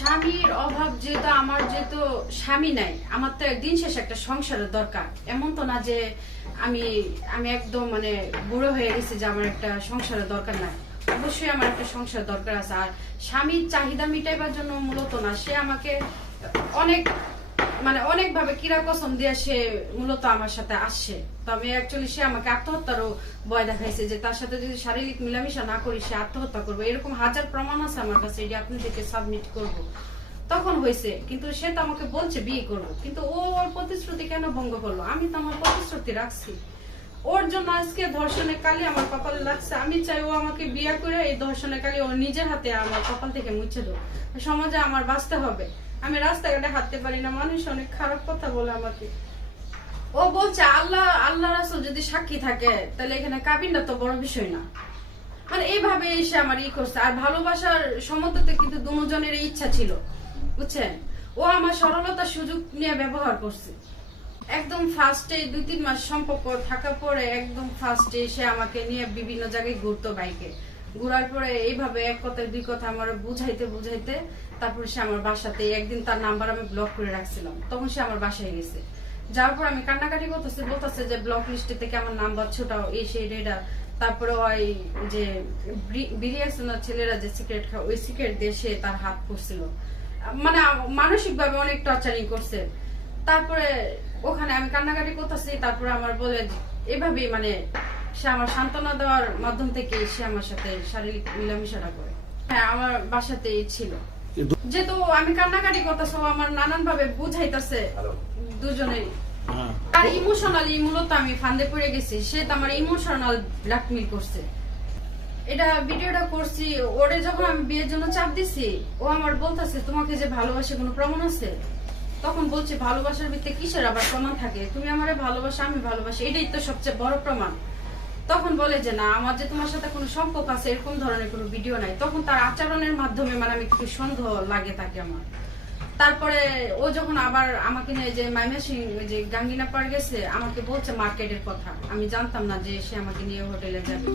স্বামীর অভাব যেহেতু আমার যেহেতু স্বামী নাই, আমার তো একদিন শেষে একটা সংসারের দরকার। এমন তো না যে আমি আমি একদম মানে বুড়ো হয়ে গেছি যে আমার একটা সংসারের দরকার নাই। অবশ্যই আমার একটা সংসার দরকার আছে। আর স্বামীর চাহিদা মিটাইবার জন্য মূলত না, সে আমাকে অনেক অনেক ভাবে কিরা কসম দিয়ে সে মূলত আমার সাথে আসছে। তবে অ্যাকচুয়ালি সে আমাকে আত্মহত্যারও ভয় দেখাইছে যে তার সাথে যদি শারীরিক মিলামিশা না করি সে আত্মহত্যা করবে। এরকম হাজার প্রমাণ আছে আমার কাছে, এটি আপনাদেরকে সাবমিট করব। তখন হয়েছে, কিন্তু সে তো আমাকে বলছে বিয়ে করবো, কিন্তু ও ওর প্রতিশ্রুতি কেন ভঙ্গ করলো? আমি তো আমার প্রতিশ্রুতি রাখছি। ওর জন্য আজকে ধর্ষণের কালি আমার কপালে লাগছে। আমি চাই ও আমাকে বিয়ে করে এই ধর্ষণের কালি ওর নিজের হাতে আমার কপাল থেকে মুছে দেবো। সমাজে আমার বাঁচতে হবে। আমি রাস্তাঘাটে হাঁটতে পারি না, মানুষ অনেক খারাপ কথা বলে আমাকে। ও বলছে আল্লাহ রাসূল যদি সাক্ষী থাকে তাহলে এখানে কাবিনটা তো বড় বিষয় না। মানে এইভাবে এসে আমার করছে। আর ভালোবাসার সমুদ্রতে কিন্তু দুজনের ইচ্ছা ছিল, বুঝছেন? ও আমার সরলতার সুযোগ নিয়ে ব্যবহার করছে। একদম ফার্স্টে 2-3 মাস সম্পর্ক থাকার পরে একদম ফার্স্টে সে আমাকে নিয়ে বিভিন্ন জায়গায় ঘুরতো বাইকে। ঘুরার পরে এইভাবে এক কথা দুই কথা আমার বুঝাইতে তারপরে সে আমার বাসাতে একদিন তার নাম্বার আমি ব্লক করে রাখছিলাম। তখন সে আমার বাসায় গেছে। যাওয়ার পর আমি কান্নাকাটি বলতেছে যে ব্লক লিস্টে থেকে আমার নাম্বার ছোটাও, এই সেই এটা। তারপরে ওই যে বিরিয়াসোনার ছেলেরা যে সিগারেট খায় ওই সিগারেট দিয়ে সে তার হাত পড়ছিল। মানে মানসিক ভাবে অনেক টর্চারিং করছে। তারপরে ওখানে আমি কান্নাকাটি করতেছি, তারপরে আমার বলে এভাবেই সে আমার সান্ত্বনা দেওয়ার মাধ্যম থেকে সে আমার সাথে শারীরিক মিলামিশাটা করে। হ্যাঁ, আমার বাসাতেই ছিল। যেহেতু আমি কান্নাকাটি করতেছি, আমার নানান ভাবে বুঝাইতেছে দুজনেই। আর ইমোশনালি মূলত আমি ফান্দে পড়ে গেছি। সে তো আমার ইমোশনাল ব্ল্যাকমেল করছে। এটা ভিডিওটা করছি ওরে যখন আমি বিয়ের জন্য চাপ দিছি, ও আমার বলতেছে তোমাকে যে ভালোবাসে কোনো প্রমাণ আছে? তখন বলছে ভালোবাসার ভিত্তিতে কিসের আবার প্রমাণ থাকে? তুমি আমারে ভালোবাসো, আমি ভালোবাসি, এটাই তো সবচেয়ে বড় প্রমাণ। তখন বলে যে না, আমার যে তোমার সাথে কোনো সম্পর্ক আছে এরকম ধরনের কোনো ভিডিও নাই। তখন তার আচরণের মাধ্যমে আমি একটু সন্দেহ লাগে থাকে আমার। তারপরে ও যখন আবার আমাকে নিয়ে যে ময়মনসিং যে গাঙ্গিনা পাড় গেছে, আমাকে বলছে মার্কেটের কথা। আমি জানতাম না যে সে আমাকে নিয়ে হোটেলে যাবে।